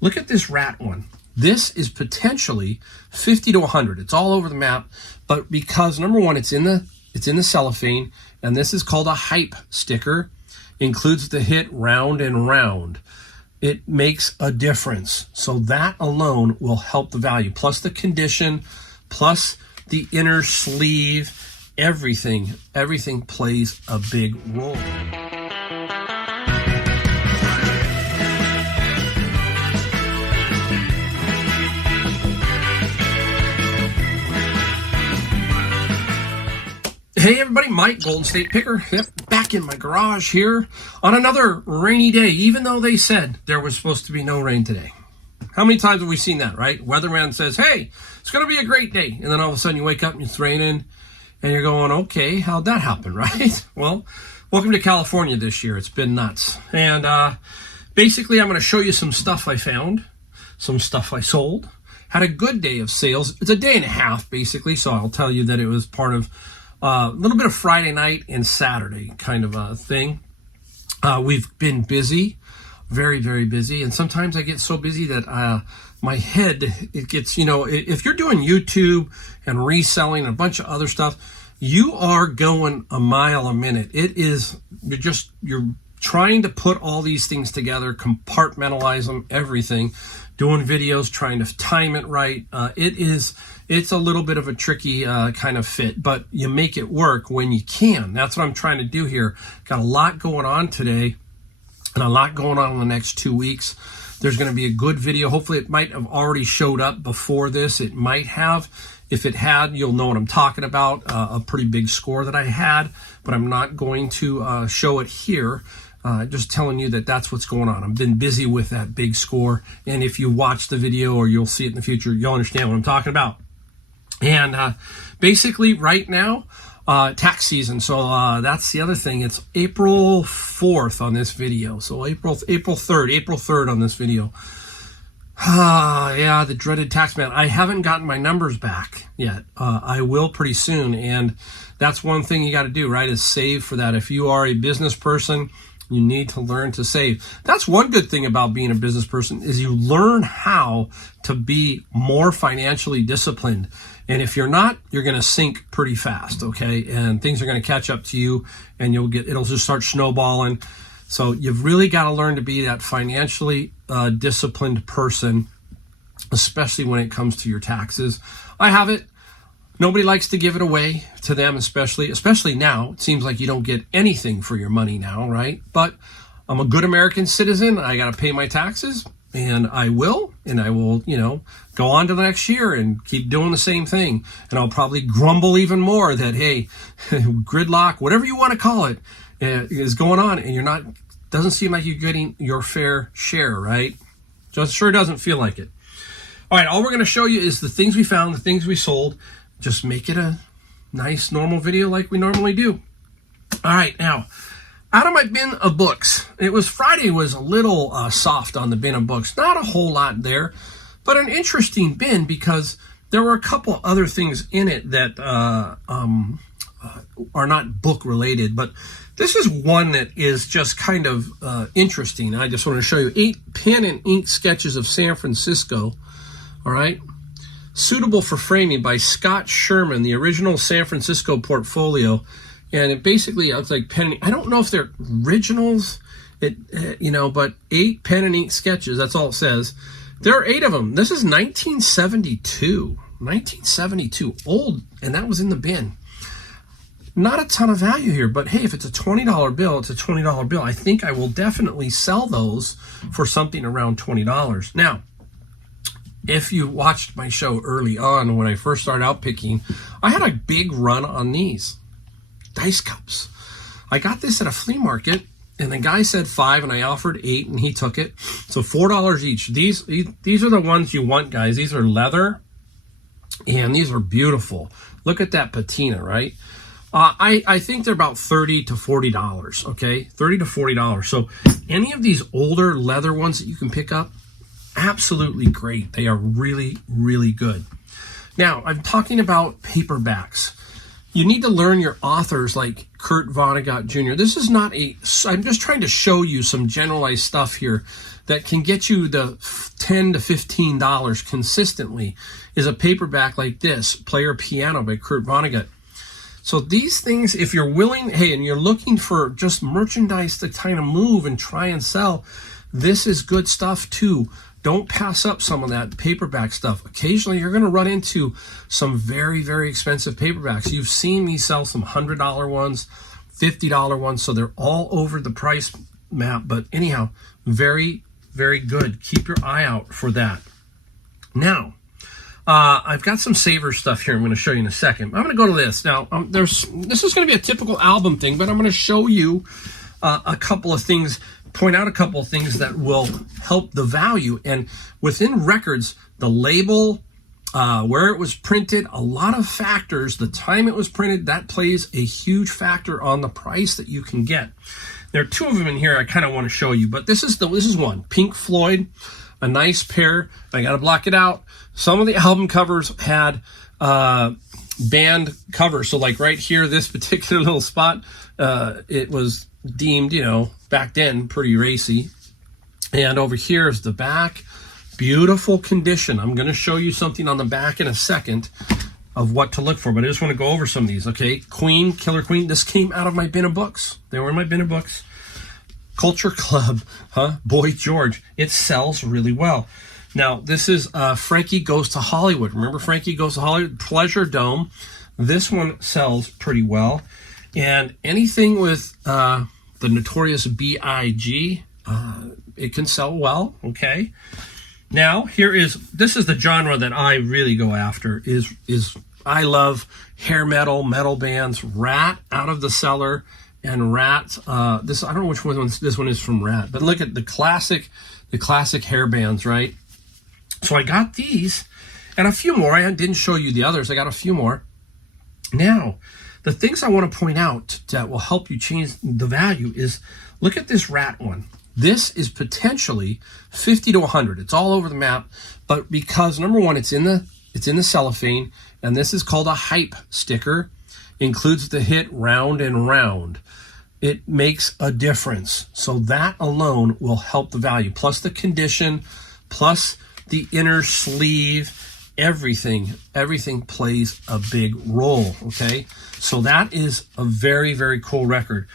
Look at this rat one. This is potentially 50 to 100. It's all over the map, but because number one, it's in the cellophane, and this is called a hype sticker, includes the hit round and round. It makes a difference. So that alone will help the value. Plus the condition, plus the inner sleeve, everything plays a big role. Hey everybody, Mike, Golden State Picker. Yep, back in my garage here on another rainy day, even though they said there was supposed to be no rain today. How many times have we seen that, right? Weatherman says, hey, it's going to be a great day. And then all of a sudden you wake up and it's raining and you're going, okay, how'd that happen, right? Well, welcome to California this year. It's been nuts. And basically I'm going to show you some stuff I found, some stuff I sold. Had a good day of sales. It's a day and a half, basically, so I'll tell you that it was part of a little bit of Friday night and Saturday kind of a thing. We've been busy, very, very busy. And sometimes I get so busy that my head, it gets, if you're doing YouTube and reselling and a bunch of other stuff, you are going a mile a minute. You're trying to put all these things together, compartmentalize them, everything, doing videos, trying to time it right. It's a little bit of a tricky kind of fit, but you make it work when you can. That's what I'm trying to do here. Got a lot going on today and a lot going on in the next 2 weeks. There's going to be a good video. Hopefully it might have already showed up before this. It might have. If it had, you'll know what I'm talking about. A pretty big score that I had, but I'm not going to show it here. Just telling you that that's what's going on. I've been busy with that big score. And if you watch the video or you'll see it in the future, you'll understand what I'm talking about. And basically right now, tax season. So that's the other thing. It's April 4th on this video. So April 3rd on this video. Yeah, the dreaded tax man. I haven't gotten my numbers back yet. I will pretty soon. And that's one thing you got to do, right, is save for that. If you are a business person, you need to learn to save. That's one good thing about being a business person is you learn how to be more financially disciplined. And if you're not, you're going to sink pretty fast, okay? And things are going to catch up to you and it'll just start snowballing. So you've really got to learn to be that financially disciplined person, especially when it comes to your taxes. I have it. Nobody likes to give it away to them, especially now. It seems like you don't get anything for your money now, right? But I'm a good American citizen. I got to pay my taxes, and I will, go on to the next year and keep doing the same thing. And I'll probably grumble even more that, hey, gridlock, whatever you want to call it, is going on, and doesn't seem like you're getting your fair share, right? Just sure doesn't feel like it. All right, all we're going to show you is the things we found, the things we sold. Just make it a nice, normal video like we normally do. All right, now, out of my bin of books, Friday was a little soft on the bin of books. Not a whole lot there, but an interesting bin because there were a couple other things in it that are not book related, but this is one that is just kind of interesting. I just want to show you 8 pen and ink sketches of San Francisco. All right. Suitable for framing by Scott Sherman, the original San Francisco portfolio. And it basically looks like pen and ink. I don't know if they're originals, but 8 pen and ink sketches. That's all it says. There are 8 of them. This is 1972. 1972. Old, and that was in the bin. Not a ton of value here, but hey, if it's a $20 bill, it's a $20 bill. I think I will definitely sell those for something around $20. Now, if you watched my show early on when I first started out picking, I had a big run on these dice cups. I got this at a flea market, and the guy said 5, and I offered 8, and he took it. So $4 each. These are the ones you want, guys. These are leather, and these are beautiful. Look at that patina, right? I think they're about $30 to $40, okay? $30 to $40. So any of these older leather ones that you can pick up, absolutely great. They are really, really good. Now, I'm talking about paperbacks. you need to learn your authors like Kurt Vonnegut Jr. This is not I'm just trying to show you some generalized stuff here that can get you the $10 to $15 consistently is a paperback like this, Player Piano by Kurt Vonnegut. So these things, if you're willing, hey, and you're looking for just merchandise to kind of move and try and sell, this is good stuff too. Don't pass up some of that paperback stuff. Occasionally, you're going to run into some very, very expensive paperbacks. You've seen me sell some $100 ones, $50 ones, so they're all over the price map. But anyhow, very, very good. Keep your eye out for that. Now, I've got some Saver stuff here I'm going to show you in a second. I'm going to go to this. Now, this is going to be a typical album thing, but I'm going to show you a couple of things, point out a couple of things that will help the value. And within records, the label, where it was printed, a lot of factors, the time it was printed, that plays a huge factor on the price that you can get. There are two of them in here I kind of want to show you, but this is one, Pink Floyd, a nice pair. I got to block it out. Some of the album covers had band covers. So like right here, this particular little spot, it was deemed, back then pretty racy. And over here is the back. Beautiful condition. I'm going to show you something on the back in a second of what to look for, but I just want to go over some of these, okay? Queen, Killer Queen. This came out of my bin of books. They were in my bin of books. Culture Club, Boy George. It sells really well. Now, this is Frankie Goes to Hollywood. Remember Frankie Goes to Hollywood? Pleasure Dome. This one sells pretty well. And anything with the Notorious B.I.G., it can sell well, okay? Now, this is the genre that I really go after, is I love hair metal bands, Rat, Out of the Cellar, and Rat. I don't know which one this one is from Rat, but look at the classic hair bands, right? So I got these and a few more. I didn't show you the others. I got a few more. Now, the things I want to point out that will help you change the value is, look at this Rat one. This is potentially 50 to 100. It's all over the map, but because number one, it's in the cellophane, and this is called a hype sticker. Includes the hit Round and Round. It makes a difference. So that alone will help the value. Plus the condition, plus the inner sleeve, everything plays a big role, okay? So that is a very, very cool record.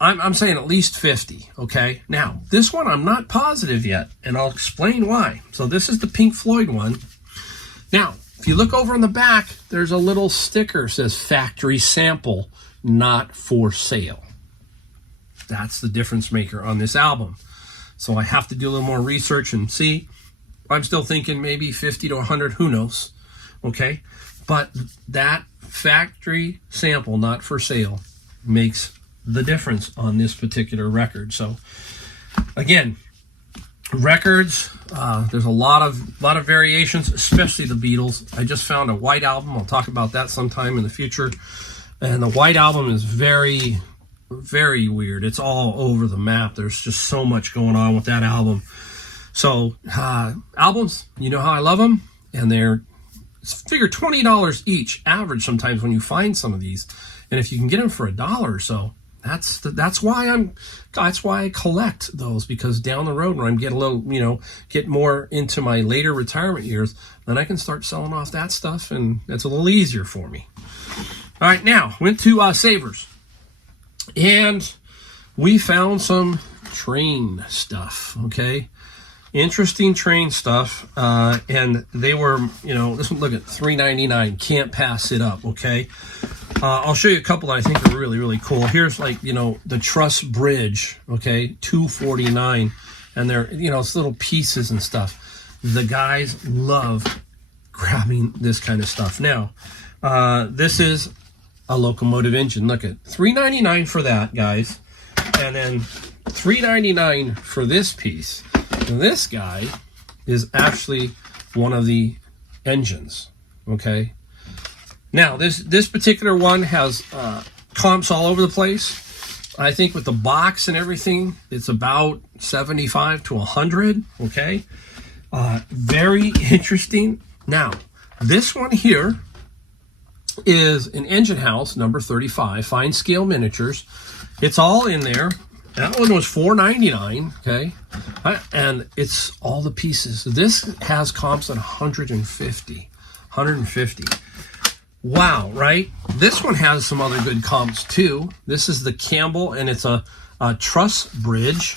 I'm saying at least 50, okay? Now, this one I'm not positive yet, and I'll explain why. So this is the Pink Floyd one. Now, if you look over on the back, there's a little sticker that says factory sample, not for sale. That's the difference maker on this album. So I have to do a little more research and see. I'm still thinking maybe 50 to 100, who knows, okay? But that factory sample, not for sale, makes the difference on this particular record. So again, records, there's a lot of variations, especially the Beatles. I just found a white album. I'll talk about that sometime in the future. And the white album is very, very weird. It's all over the map. There's just so much going on with that album. So albums, you know how I love them, and they're figure $20 each average sometimes when you find some of these. And if you can get them for $1 or so, that's why I collect those, because down the road when I'm getting a little, get more into my later retirement years, then I can start selling off that stuff, and that's a little easier for me. All right, now went to Savers, and we found some train stuff. Okay, interesting train stuff, and they were, this one, look at $3.99. Can't pass it up. Okay. I'll show you a couple that I think are really, really cool. Here's the Truss Bridge, okay, $2.49, and they're, it's little pieces and stuff. The guys love grabbing this kind of stuff. Now, this is a locomotive engine. Look at $3.99 for that, guys, and then $3.99 for this piece. This guy is actually one of the engines, okay? Now, this particular one has comps all over the place. I think with the box and everything, it's about 75 to 100, okay? Very interesting. Now, this one here is an engine house, number 35, fine scale miniatures. It's all in there. That one was $4.99, okay? And it's all the pieces. This has comps at 150. Wow, right? This one has some other good comps too. This is the Campbell, and it's a truss bridge.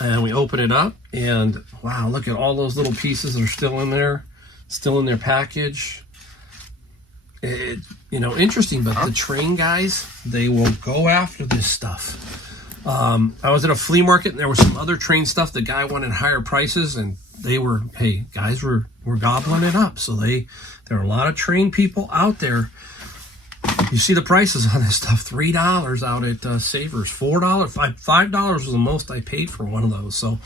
And we open it up, and wow, look at all those little pieces that are still in there, still in their package. Interesting, but the train guys, they will go after this stuff. I was at a flea market, and there was some other train stuff. The guy wanted higher prices, and guys were gobbling it up. So there are a lot of train people out there. You see the prices on this stuff: $3 out at Savers, $4, $5 was the most I paid for one of those. So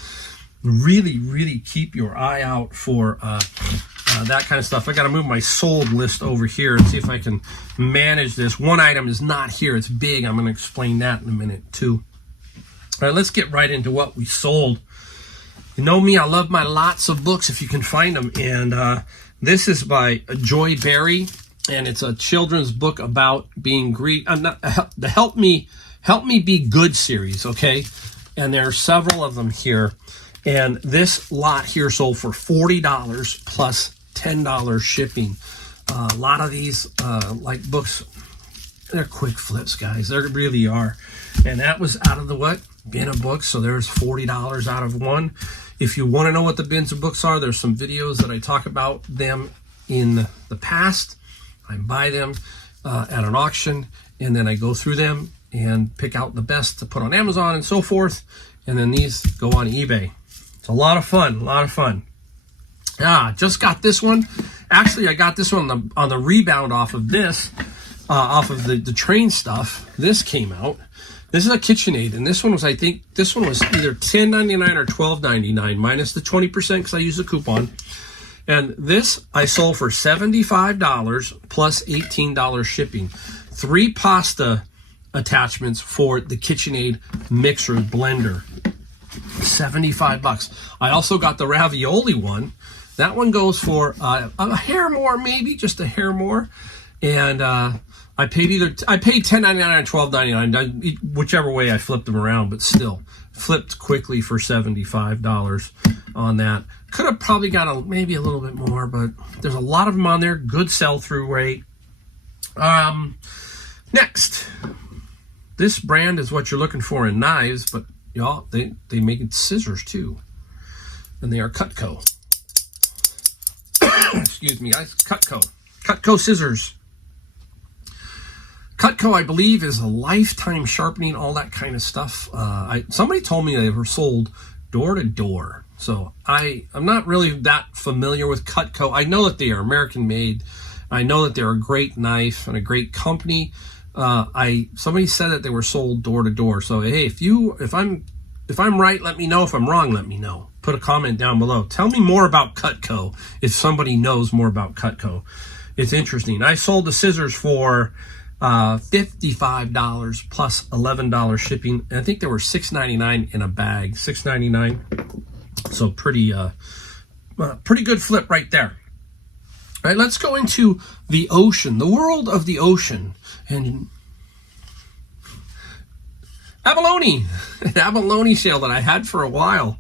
really, really keep your eye out for that kind of stuff. I got to move my sold list over here and see if I can manage this. One item is not here. It's big. I'm going to explain that in a minute too. All right, let's get right into what we sold. You know me, I love my lots of books if you can find them. And this is by Joy Berry, and it's a children's book about being greedy. The Help Me Be Good series, okay? And there are several of them here. And this lot here sold for $40 plus $10 shipping. A lot of these like books, they're quick flips, guys. They really are. And that was out of the what? Bin of books. So there's $40 out of one. If you want to know what the bins of books are, there's some videos that I talk about them in the past. I buy them at an auction, and then I go through them and pick out the best to put on Amazon and so forth. And then these go on eBay. It's a lot of fun, just got this one. Actually, I got this one on the rebound off of this, off of the train stuff. This came out. This is a KitchenAid, and this one was either $10.99 or $12.99 minus the 20% because I used a coupon. And this I sold for $75 plus $18 shipping. 3 pasta attachments for the KitchenAid mixer blender. $75. I also got the ravioli one. That one goes for a hair more, maybe just a hair more. And I paid $10.99 or $12.99, whichever way I flipped them around, but still flipped quickly for $75 on that. Could have probably got maybe a little bit more, but there's a lot of them on there. Good sell-through rate. Next, this brand is what you're looking for in knives, but y'all, they make scissors too, and they are Cutco. Excuse me, guys. Cutco scissors. Cutco, I believe, is a lifetime sharpening, all that kind of stuff. Somebody told me they were sold door to door. So I'm not really that familiar with Cutco. I know that they are American made. I know that they're a great knife and a great company. Somebody said that they were sold door to door. So hey, if I'm right, let me know. If I'm wrong, let me know. Put a comment down below. Tell me more about Cutco if somebody knows more about Cutco. It's interesting. I sold the scissors for $55 plus $11 shipping. And I think they were $6.99 in a bag. $6.99. So pretty good flip right there. All right, let's go into the ocean, the world of the ocean. And abalone sale that I had for a while.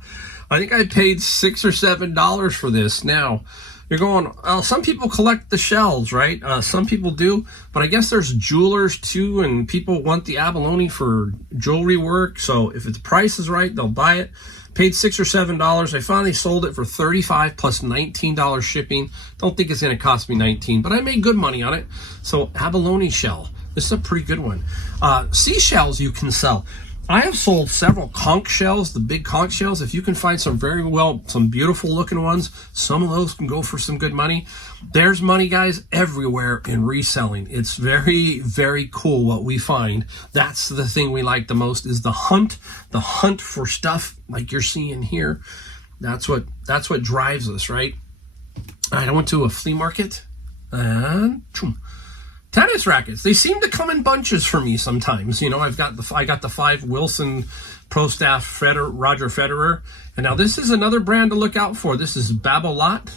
I think I paid $6 or $7 for this. Now, you're going, some people collect the shells, right? Some people do, but I guess there's jewelers too, and people want the abalone for jewelry work. So if the price is right, they'll buy it. Paid $6 or $7. I finally sold it for $35 plus $19 shipping. Don't think it's going to cost me $19, but I made good money on it. So abalone shell. This is a pretty good one. Seashells you can sell. I have sold several conch shells, the big conch shells. If you can find some beautiful looking ones, some of those can go for some good money. There's money, guys, everywhere in reselling. It's very, very cool what we find. That's the thing we like the most, is the hunt for stuff like you're seeing here. That's what drives us, right? All right, I went to a flea market and tennis rackets. They seem to come in bunches for me sometimes. You know, I got the 5 Wilson Pro Staff Roger Federer. And now this is another brand to look out for. This is Babolat.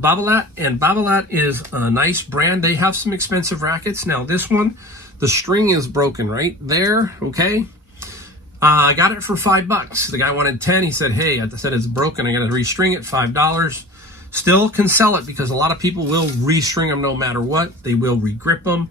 Babolat, and Babolat is a nice brand. They have some expensive rackets. Now this one, the string is broken right there, okay? I got it for $5. The guy wanted 10. He said, hey, I said it's broken. I got to restring it, $5. Still can sell it because a lot of people will restring them no matter what. They will regrip them.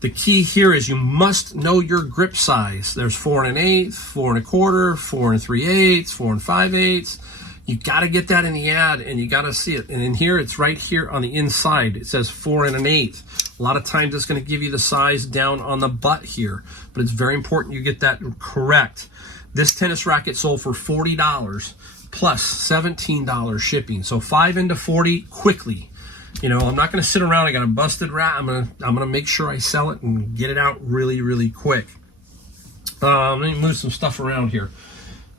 The key here is you must know your grip size. There's 4 1/8, 4 1/4, 4 3/8, 4 5/8. You got to get that in the ad, and you got to see it. And in here, it's right here on the inside. It says 4 1/8. A lot of times it's going to give you the size down on the butt here, but it's very important you get that correct. This tennis racket sold for $40 plus $17 shipping. So 5 into 40 quickly. You know, I'm not going to sit around. I got a busted rack. I'm gonna make sure I sell it and get it out really, really quick. Let me move some stuff around here.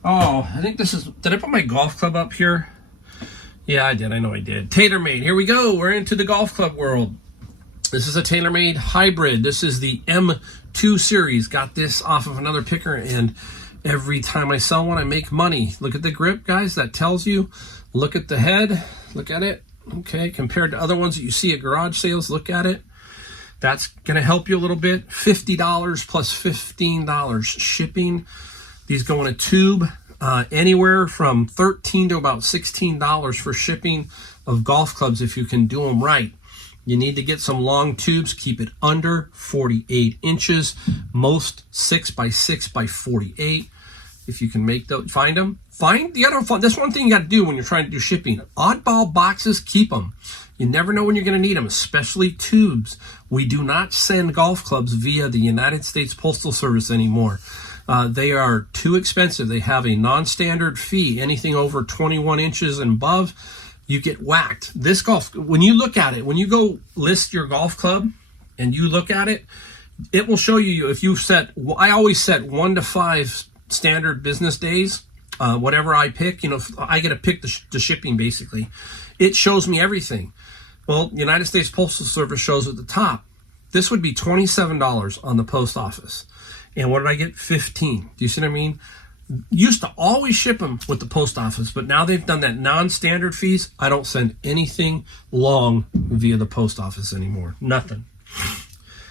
Oh, I think this is, did I put my golf club up here? Yeah, I did. I know I did. TaylorMade. Here we go. We're into the golf club world. This is a TaylorMade hybrid. This is the M2 series. Got this off of another picker, and every time I sell one, I make money. Look at the grip, guys. That tells you. Look at the head. Look at it. Okay, compared to other ones that you see at garage sales, look at it. That's going to help you a little bit. $50 plus $15 shipping. These go in a tube, anywhere from $13 to about $16 for shipping of golf clubs if you can do them right. You need to get some long tubes. Keep it under 48 inches. Most 6 by 6 by 48. If you can make those, find them. Find the other fun. That's one thing you got to do when you're trying to do shipping. Oddball boxes, keep them. You never know when you're going to need them, especially tubes. We do not send golf clubs via the United States Postal Service anymore. They are too expensive. They have a non-standard fee. Anything over 21 inches and above, you get whacked. This golf, when you look at it, when you go list your golf club and you look at it, it will show you if you've set, I always set 1 to 5 standard business days, whatever I pick, you know, I get to pick the shipping basically. It shows me everything. Well, United States Postal Service shows at the top. This would be $27 on the post office. And what did I get? 15. Do you see what I mean? Used to always ship them with the post office, but now they've done that non-standard fees. I don't send anything long via the post office anymore. Nothing.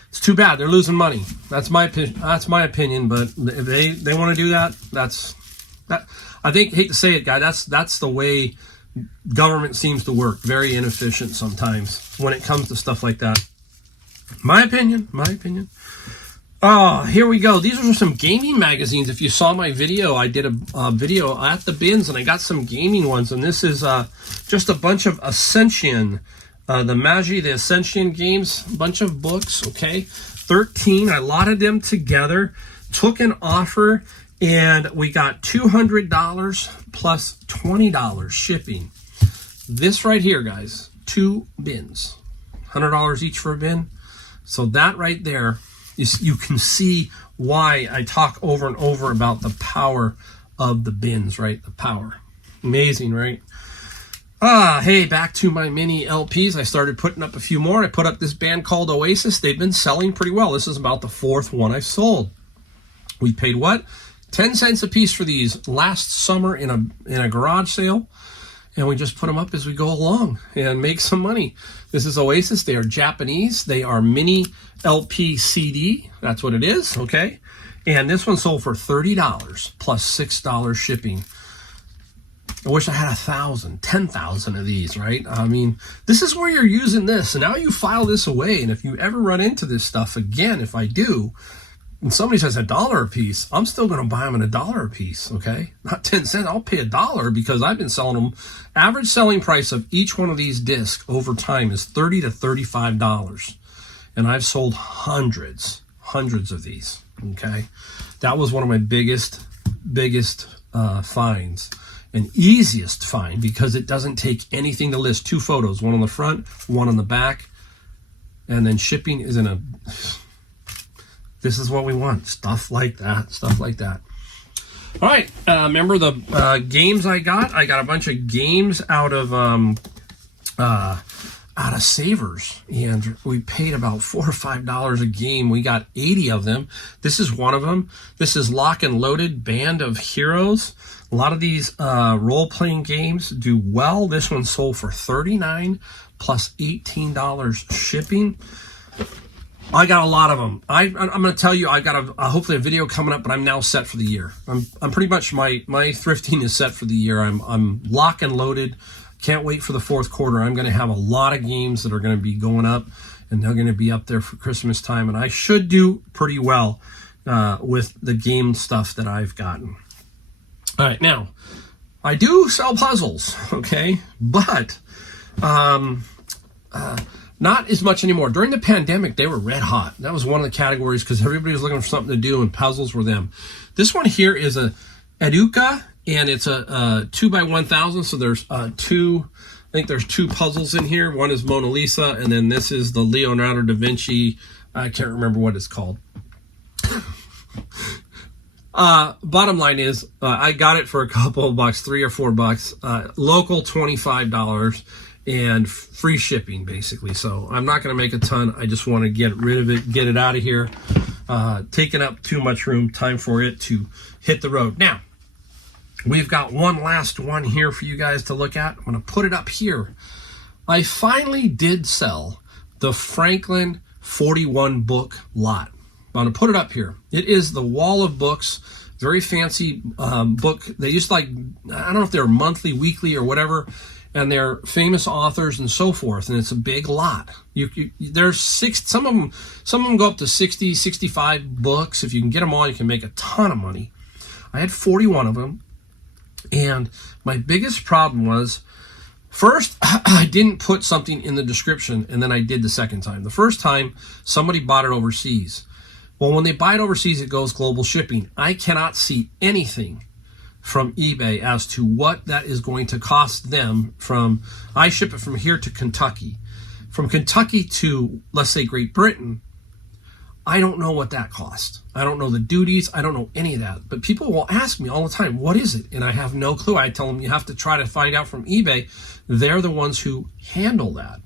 It's too bad. They're losing money. That's my opinion, but if they want to do that, that. I think, hate to say it, guy, that's the way government seems to work. Very inefficient sometimes when it comes to stuff like that. My opinion. Oh, here we go. These are some gaming magazines. If you saw my video, I did a video at the bins, and I got some gaming ones. And this is just a bunch of Ascension, the Ascension games, a bunch of books, okay? 13. I lotted them together, took an offer, and we got $200 plus $20 shipping. This right here, guys, 2 bins, $100 each for a bin. So that right there, you can see why I talk over and over about the power of the bins, right? The power. Amazing, right? Hey, back to my mini LPs. I started putting up a few more. I put up this band called Oasis. They've been selling pretty well. This is about the 4th one I've sold. We paid what? 10 cents a piece for these last summer in a garage sale. And we just put them up as we go along and make some money. This is Oasis. They are Japanese. They are mini LP CD. That's what it is, okay? And this one sold for $30 plus $6 shipping. I wish I had 1,000, 10,000 of these, right? I mean, this is where you're using this. And now you file this away. And if you ever run into this stuff again, if I do, and somebody says $1 a piece, I'm still going to buy them at $1 a piece, okay? Not 10 cents. I'll pay $1 because I've been selling them. Average selling price of each one of these discs over time is $30 to $35. And I've sold hundreds of these, okay? That was one of my biggest finds. And easiest find because it doesn't take anything to list. 2 photos, one on the front, one on the back. And then shipping is in a... This is what we want. Stuff like that. All right. Remember the games I got? I got a bunch of games out of Savers, and we paid about $4 or $5 a game. We got 80 of them. This is one of them. This is Lock and Loaded Band of Heroes. A lot of these role-playing games do well. This one sold for $39 plus $18 shipping. I got a lot of them. I'm going to tell you, I got hopefully a video coming up, but I'm now set for the year. I'm pretty much, my thrifting is set for the year. I'm lock and loaded. Can't wait for the fourth quarter. I'm going to have a lot of games that are going to be going up, and they're going to be up there for Christmas time, and I should do pretty well with the game stuff that I've gotten. All right, now, I do sell puzzles, okay, but not as much anymore. During the pandemic, they were red hot. That was one of the categories because everybody was looking for something to do, and puzzles were them. This one here is a Educa, and it's a 2x1000. So there's two. I think there's two puzzles in here. One is Mona Lisa, and then this is the Leonardo da Vinci. I can't remember what it's called. Bottom line is, I got it for a couple of bucks, $3 or $4. Local $25. And free shipping, basically. So I'm not going to make a ton. I just want to get rid of it, get it out of here. Taking up too much room. Time for it to hit the road. Now, we've got one last one here for you guys to look at. I'm going to put it up here. I finally did sell the Franklin 41 book lot. I'm going to put it up here. It is the wall of books. Very fancy book. They used to, like, I don't know if they're monthly, weekly, or whatever. And they're famous authors and so forth, and it's a big lot. There's some of them go up to 60, 65 books. If you can get them all, you can make a ton of money. I had 41 of them, and my biggest problem was, first, I didn't put something in the description, and then I did the second time. The first time, somebody bought it overseas. Well, when they buy it overseas, it goes global shipping. I cannot see anything from eBay as to what that is going to cost them I ship it from here to Kentucky. From Kentucky to, let's say, Great Britain, I don't know what that costs. I don't know the duties. I don't know any of that. But people will ask me all the time, what is it? And I have no clue. I tell them you have to try to find out from eBay. They're the ones who handle that.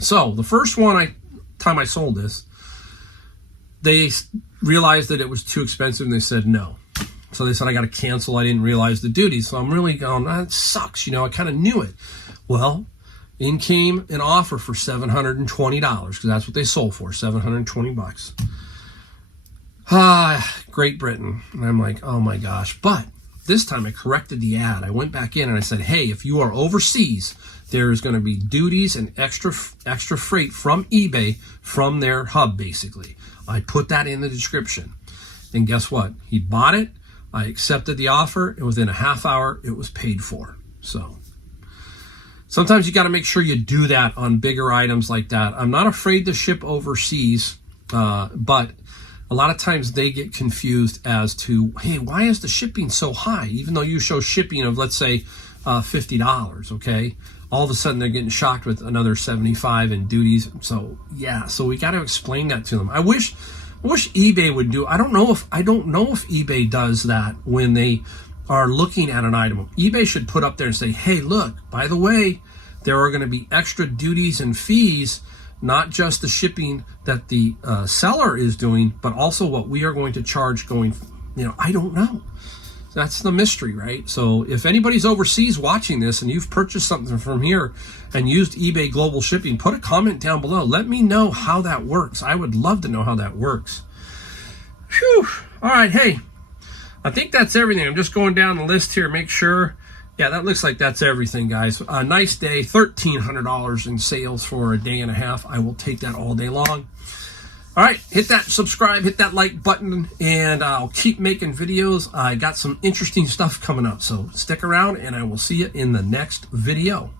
So the first time I sold this, they realized that it was too expensive, and they said no. So they said, I got to cancel. I didn't realize the duties. So I'm really going, that sucks. I kind of knew it. Well, in came an offer for $720 because that's what they sold for, $720. Great Britain. And I'm like, oh my gosh. But this time I corrected the ad. I went back in and I said, hey, if you are overseas, there's going to be duties and extra freight from eBay from their hub, basically. I put that in the description. And guess what? He bought it. I accepted the offer, and within a half hour, it was paid for. So sometimes you got to make sure you do that on bigger items like that. I'm not afraid to ship overseas, but a lot of times they get confused as to, hey, why is the shipping so high? Even though you show shipping of, let's say, $50, okay? All of a sudden, they're getting shocked with another $75 in duties. So, yeah, so we got to explain that to them. I wish eBay would do. I don't know if eBay does that when they are looking at an item. eBay should put up there and say, hey, look, by the way, there are going to be extra duties and fees, not just the shipping that the seller is doing, but also what we are going to charge going, I don't know. That's the mystery, right? So if anybody's overseas watching this and you've purchased something from here and used eBay Global Shipping, put a comment down below. Let me know how that works. I would love to know how that works. Phew. All right, hey, I think that's everything. I'm just going down the list here, make sure. Yeah, that looks like that's everything, guys. A nice day, $1,300 in sales for a day and a half. I will take that all day long. All right, hit that subscribe, hit that like button, and I'll keep making videos. I got some interesting stuff coming up, so stick around, and I will see you in the next video.